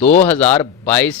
2022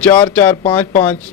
4-4, 5-5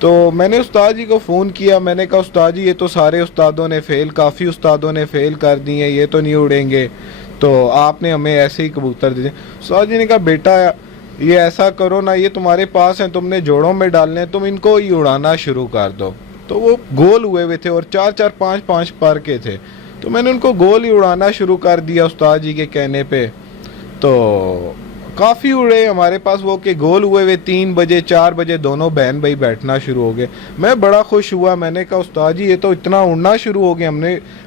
تو میں نے استاد جی کو فون کیا, میں نے کہا استاد جی یہ تو سارے استادوں نے فیل, کافی استادوں نے فیل کر دی ہیں, یہ تو نہیں اڑیں گے, تو آپ نے ہمیں ایسے ہی کبوتر دے دیں. استاد جی نے کہا بیٹا یہ ایسا کرو نا, یہ تمہارے پاس ہیں, تم نے جوڑوں میں ڈالنے ہیں, تم ان کو ہی اڑانا شروع کر دو. تو وہ گول ہوئے ہوئے تھے اور 4-4 5-5 پر کے تھے, تو میں نے ان کو گول ہی اڑانا شروع کر دیا استاد جی کے کہنے پہ. تو کافی اڑے ہمارے پاس وہ کہ گول ہوئے ہوئے 3 بجے 4 بجے دونوں بہن بھائی بیٹھنا شروع ہو گئے. میں بڑا خوش ہوا, میں نے کہا استاد جی یہ تو اتنا اڑنا شروع ہو گیا,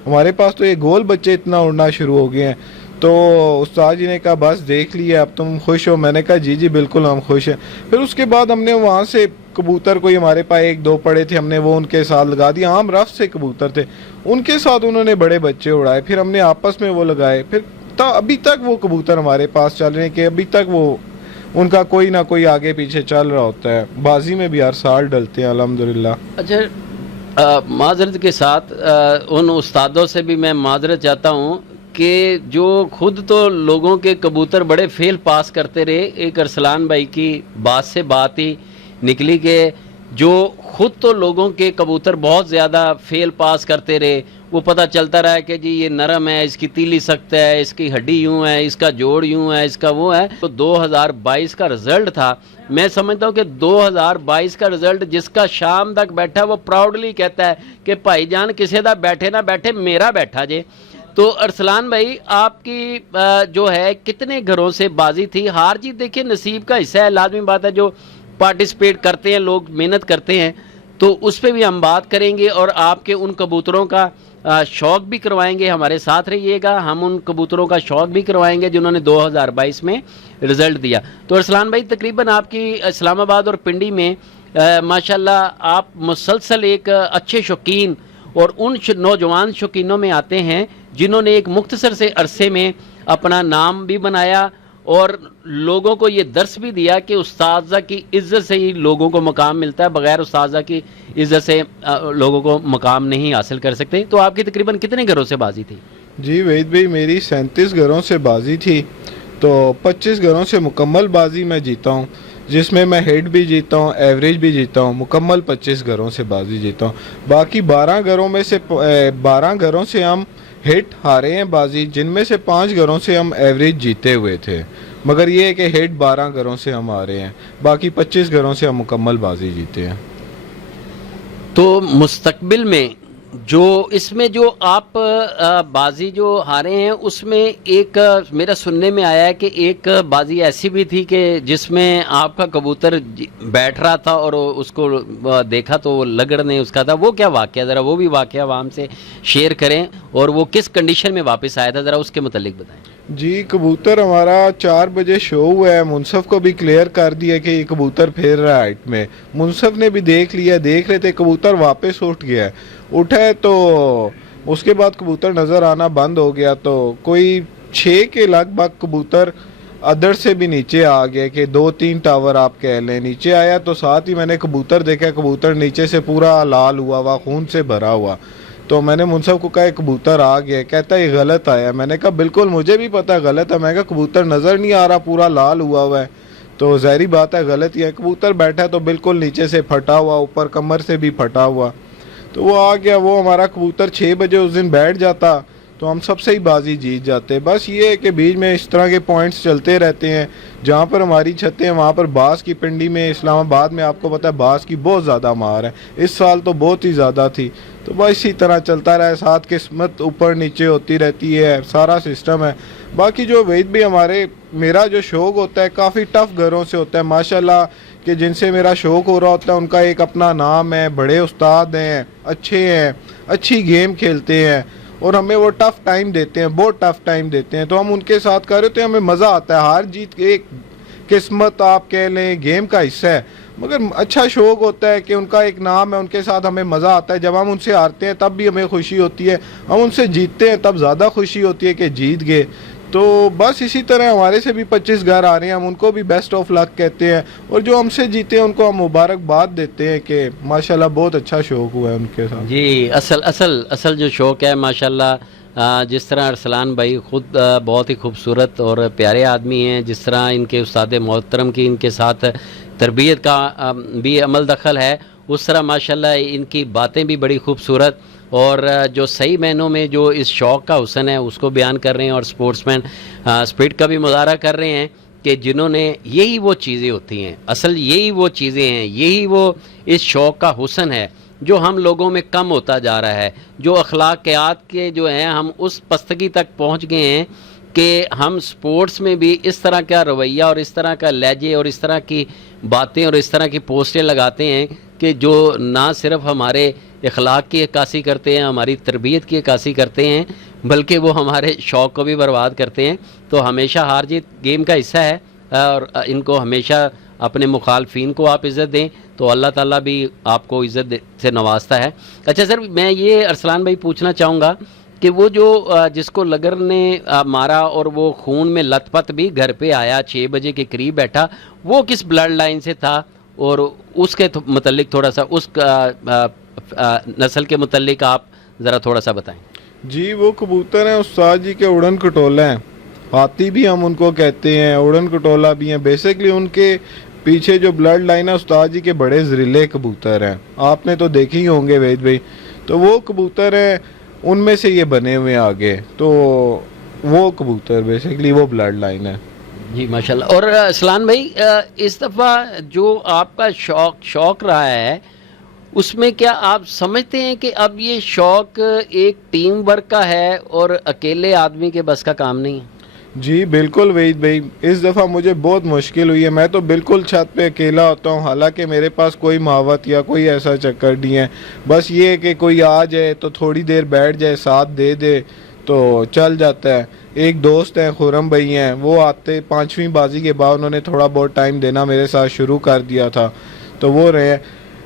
ہمارے پاس تو یہ گول بچے اتنا اڑنا شروع ہو گئے ہیں. تو استاد جی نے کہا بس دیکھ لیا, اب تم خوش ہو؟ میں نے کہا جی بالکل ہم خوش ہیں. پھر اس کے بعد ہم نے وہاں سے کبوتر کوئی ہمارے پاس 1-2 پڑے تھے, ہم نے وہ ان کے ساتھ لگا دیا. عام رف سے کبوتر تھے, ان کے ساتھ انہوں نے بڑے بچے اڑائے, پھر ہم نے آپس میں وہ لگائے. پھر ابھی تک وہ کبوتر ہمارے پاس چل رہے ہیں کہ ابھی تک وہ ان کا کوئی نہ کوئی آگے پیچھے چل رہا ہوتا ہے. بازی میں بھی ہر سال ڈلتے ہیں الحمدللہ. اچھا, معذرت کے ساتھ ان استادوں سے بھی میں معذرت چاہتا ہوں کہ جو خود تو لوگوں کے کبوتر بڑے فیل پاس کرتے رہے. ایک ارسلان بھائی کی بات سے بات ہی نکلی کہ جو خود تو لوگوں کے کبوتر بہت زیادہ فیل پاس کرتے رہے, وہ پتہ چلتا رہا کہ جی یہ نرم ہے, اس کی تیلی سخت ہے, اس کی ہڈی یوں ہے, اس کا جوڑ یوں ہے, اس کا وہ ہے. تو 2022 کا رزلٹ تھا. میں سمجھتا ہوں کہ 2022 کا رزلٹ جس کا شام تک بیٹھا وہ پراؤڈلی کہتا ہے کہ بھائی جان کسی دا بیٹھے نہ بیٹھے میرا بیٹھا جے. تو ارسلان بھائی آپ کی جو ہے کتنے گھروں سے بازی تھی؟ ہار جیت دیکھیں نصیب کا حصہ ہے, لازمی بات ہے, جو پارٹیسپیٹ کرتے ہیں لوگ محنت کرتے ہیں, تو اس پہ بھی ہم بات کریں گے اور آپ کے ان کبوتروں کا شوق بھی کروائیں گے. ہمارے ساتھ رہیے گا, ہم ان کبوتروں کا شوق بھی کروائیں گے جنہوں نے 2022 میں رزلٹ دیا. تو ارسلان بھائی تقریباً آپ کی اسلام آباد اور پنڈی میں ماشاءاللہ آپ مسلسل ایک اچھے شوقین اور ان نوجوان شوقینوں میں آتے ہیں جنہوں نے ایک مختصر سے عرصے میں اپنا نام بھی بنایا اور لوگوں کو یہ درس بھی دیا کہ استاذہ کی عزت سے ہی لوگوں کو مقام ملتا ہے, بغیر استاذہ کی عزت سے لوگوں کو مقام نہیں حاصل کر سکتے. تو آپ کی تقریباً کتنے گھروں سے بازی تھی؟ جی وحید بھائی میری 37 گھروں سے بازی تھی, تو 25 گھروں سے مکمل بازی میں جیتا ہوں, جس میں ہیڈ بھی جیتا ہوں, ایوریج بھی جیتا ہوں. مکمل 25 گھروں سے بازی جیتا ہوں. باقی 12 گھروں سے ہم ہٹ ہارے ہیں بازی, جن میں سے 5 گھروں سے ہم ایوریج جیتے ہوئے تھے, مگر یہ ہے کہ ہٹ 12 گھروں سے ہم آ رہے ہیں. باقی 25 گھروں سے ہم مکمل بازی جیتے ہیں. تو مستقبل میں جو اس میں جو آپ بازی جو ہارے ہیں اس میں ایک میرا سننے میں آیا ہے کہ ایک بازی ایسی بھی تھی کہ جس میں آپ کا کبوتر بیٹھ رہا تھا اور اس کو دیکھا تو وہ لگڑنے اس کا تھا. وہ کیا واقعہ, ذرا وہ بھی واقعہ عوام سے شیئر کریں, اور وہ کس کنڈیشن میں واپس آیا تھا, ذرا اس کے متعلق بتائیں. جی کبوتر ہمارا 4 بجے شو ہوا ہے, منصف کو بھی کلیئر کر دیا کہ یہ کبوتر پھیر رہا ہے ہائٹ میں. منصف نے بھی دیکھ لیا, دیکھ رہے تھے کبوتر واپس اٹھ گیا ہے. اٹھا ہے تو اس کے بعد کبوتر نظر آنا بند ہو گیا, تو کوئی 6 کے لگ بھگ کبوتر ادھر سے بھی نیچے آ گیا کہ 2-3 ٹاور آپ کہہ لیں. نیچے آیا تو ساتھ ہی میں نے کبوتر دیکھا, کبوتر نیچے سے پورا لال ہوا خون سے بھرا ہوا. تو میں نے منصف کو کہا کبوتر آ گیا, کہتا ہے یہ غلط آیا. میں نے کہا بالکل مجھے بھی پتا غلط ہے. میں کہا کبوتر نظر نہیں آ رہا, پورا لال ہوا ہے, تو ظاہری بات ہے غلط ہی ہے. کبوتر بیٹھا تو بالکل نیچے سے پھٹا ہوا, اوپر کمر سے بھی پھٹا ہوا, تو وہ آ گیا. وہ ہمارا کبوتر 6 بجے اس دن بیٹھ جاتا تو ہم سب سے ہی بازی جیت جاتے. بس یہ ہے کہ بیچ میں اس طرح کے پوائنٹس چلتے رہتے ہیں. جہاں پر ہماری چھتیں ہیں وہاں پر باز کی پنڈی میں اسلام آباد میں آپ کو پتہ ہے باز کی بہت زیادہ مار ہے, اس سال تو بہت ہی زیادہ تھی. تو بس اسی طرح چلتا رہا ہے, ساتھ قسمت اوپر نیچے ہوتی رہتی ہے, سارا سسٹم ہے. باقی جو وحید بھی میرا جو شوق ہوتا ہے کافی ٹف گھروں سے ہوتا ہے ماشاءاللہ, کہ جن سے میرا شوق ہو رہا ہوتا ہے ان کا ایک اپنا نام ہے, بڑے استاد ہیں, اچھے ہیں, اچھی گیم کھیلتے ہیں, اور ہمیں وہ ٹف ٹائم دیتے ہیں, بہت ٹف ٹائم دیتے ہیں. تو ہم ان کے ساتھ کر رہے ہوتے ہیں, ہمیں مزہ آتا ہے. ہار جیت ایک قسمت آپ کہہ لیں, گیم کا حصہ ہے, مگر اچھا شوق ہوتا ہے کہ ان کا ایک نام ہے, ان کے ساتھ ہمیں مزہ آتا ہے. جب ہم ان سے ہارتے ہیں تب بھی ہمیں خوشی ہوتی ہے, ہم ان سے جیتتے ہیں تب زیادہ خوشی ہوتی ہے کہ جیت گئے. تو بس اسی طرح ہمارے سے بھی 25 گھر آ رہے ہیں, ہم ان کو بھی بیسٹ آف لک کہتے ہیں, اور جو ہم سے جیتے ہیں ان کو ہم مبارکباد دیتے ہیں کہ ماشاءاللہ بہت اچھا شوق ہوا ہے ان کے ساتھ. جی اصل جو شوق ہے ماشاءاللہ, جس طرح ارسلان بھائی خود بہت ہی خوبصورت اور پیارے آدمی ہیں, جس طرح ان کے استاد محترم کی ان کے ساتھ تربیت کا بھی عمل دخل ہے, اس طرح ماشاءاللہ ان کی باتیں بھی بڑی خوبصورت اور جو صحیح معنوں میں جو اس شوق کا حسن ہے اس کو بیان کر رہے ہیں اور سپورٹس مین اسپرٹ کا بھی مظاہرہ کر رہے ہیں کہ جنہوں نے یہی وہ چیزیں ہوتی ہیں، اصل یہی وہ چیزیں ہیں، یہی وہ اس شوق کا حسن ہے جو ہم لوگوں میں کم ہوتا جا رہا ہے، جو اخلاقیات کے جو ہیں ہم اس پستگی تک پہنچ گئے ہیں کہ ہم سپورٹس میں بھی اس طرح کا رویہ اور اس طرح کا لہجے اور اس طرح کی باتیں اور اس طرح کی پوسٹیں لگاتے ہیں کہ جو نہ صرف ہمارے اخلاق کی عکاسی کرتے ہیں، ہماری تربیت کی عکاسی کرتے ہیں، بلکہ وہ ہمارے شوق کو بھی برباد کرتے ہیں۔ تو ہمیشہ ہار جیت گیم کا حصہ ہے اور ان کو ہمیشہ اپنے مخالفین کو آپ عزت دیں تو اللہ تعالیٰ بھی آپ کو عزت سے نوازتا ہے۔ اچھا سر، میں یہ ارسلان بھائی پوچھنا چاہوں گا کہ وہ جو جس کو لگر نے مارا اور وہ خون میں لت پت بھی گھر پہ آیا 6 بجے کے قریب بیٹھا، وہ کس بلڈ لائن سے تھا اور اس کے متعلق تھوڑا سا اس نسل کے متعلق آپ ذرا تھوڑا سا بتائیں۔ جی وہ کبوتر ہیں استاد جی کے اڑن کٹولہ ہیں، ہاتھی بھی ہم ان کو کہتے ہیں، اڑن کٹولہ بھی ہیں۔ بیسکلی ان کے پیچھے جو بلڈ لائن ہے استاد جی کے بڑے زریلے کبوتر ہیں، آپ نے تو دیکھے ہی ہوں گے وید بھائی، تو وہ کبوتر ہیں، ان میں سے یہ بنے ہوئے آگے، تو وہ کبوتر بیسکلی وہ بلڈ لائن ہے۔ جی ماشاءاللہ۔ اور اسلان بھائی اس دفعہ جو آپ کا شوق رہا ہے اس میں کیا آپ سمجھتے ہیں کہ اب یہ شوق ایک ٹیم ورک کا ہے اور اکیلے آدمی کے بس کا کام نہیں ہے؟ جی بالکل وحید بھائی، اس دفعہ مجھے بہت مشکل ہوئی ہے، میں تو بالکل چھت پہ اکیلا ہوتا ہوں، حالانکہ میرے پاس کوئی معاوت یا کوئی ایسا چکر نہیں ہے، بس یہ ہے کہ کوئی آ جائے تو تھوڑی دیر بیٹھ جائے، ساتھ دے دے تو چل جاتا ہے۔ ایک دوست ہیں خرم بھائی ہیں، وہ آتے 5ویں بازی کے بعد انہوں نے تھوڑا بہت ٹائم دینا میرے ساتھ شروع کر دیا تھا، تو وہ رہے۔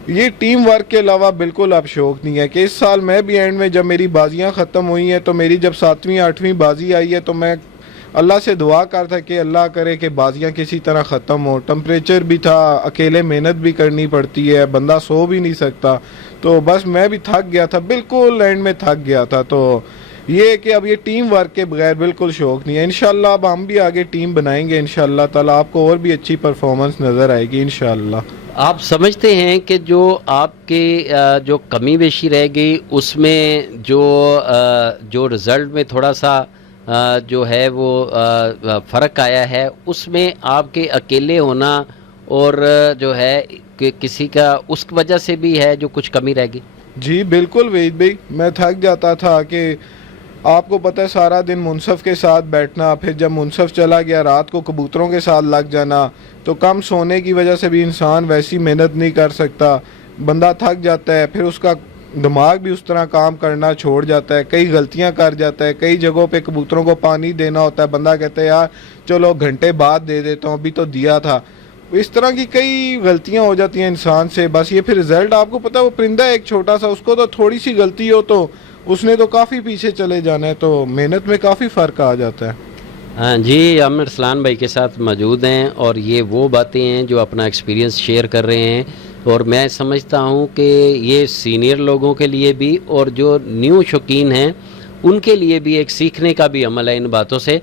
یہ ٹیم ورک کے علاوہ بالکل اب شوق نہیں ہے کہ اس سال میں بھی اینڈ میں جب میری بازیاں ختم ہوئی ہیں تو میری جب 7ویں 8ویں بازی آئی ہے تو میں اللہ سے دعا کرتا کہ اللہ کرے کہ بازیاں کسی طرح ختم ہو۔ ٹمپریچر بھی تھا، اکیلے محنت بھی کرنی پڑتی ہے، بندہ سو بھی نہیں سکتا، تو بس میں بھی تھک گیا تھا، بالکل اینڈ میں تھک گیا تھا۔ تو یہ کہ اب یہ ٹیم ورک کے بغیر بالکل شوق نہیں ہے۔ انشاءاللہ اب ہم بھی آگے ٹیم بنائیں گے انشاءاللہ تعالیٰ، آپ کو اور بھی اچھی پرفارمنس نظر آئے گی انشاءاللہ۔ آپ سمجھتے ہیں کہ جو آپ کے جو کمی بیشی رہ گئی اس میں جو رزلٹ میں تھوڑا سا جو ہے وہ فرق آیا ہے، اس میں آپ کے اکیلے ہونا اور جو ہے کہ کسی کا اس وجہ سے بھی ہے جو کچھ کمی رہ گئی؟ جی بالکل وحید بھائی، میں تھک جاتا تھا کہ آپ کو پتہ ہے سارا دن منصف کے ساتھ بیٹھنا، پھر جب منصف چلا گیا رات کو کبوتروں کے ساتھ لگ جانا، تو کم سونے کی وجہ سے بھی انسان ویسی محنت نہیں کر سکتا، بندہ تھک جاتا ہے، پھر اس کا دماغ بھی اس طرح کام کرنا چھوڑ جاتا ہے، کئی غلطیاں کر جاتا ہے، کئی جگہوں پہ کبوتروں کو پانی دینا ہوتا ہے، بندہ کہتا ہے یار چلو گھنٹے بعد دے دیتا ہوں، ابھی تو دیا تھا۔ اس طرح کی کئی غلطیاں ہو جاتی ہیں انسان سے، بس یہ پھر رزلٹ آپ کو پتہ ہے وہ پرندہ ایک چھوٹا سا، اس کو تو تھوڑی سی غلطی ہو تو اس نے تو کافی پیچھے چلے جانا ہے، تو محنت میں کافی فرق آ جاتا ہے۔ ہاں جی، ہم ارسلان بھائی کے ساتھ موجود ہیں اور یہ وہ باتیں ہیں جو اپنا ایکسپیرینس شیئر کر رہے ہیں، اور میں سمجھتا ہوں کہ یہ سینئر لوگوں کے لیے بھی اور جو نیو شوقین ہیں ان کے لیے بھی ایک سیکھنے کا بھی عمل ہے ان باتوں سے۔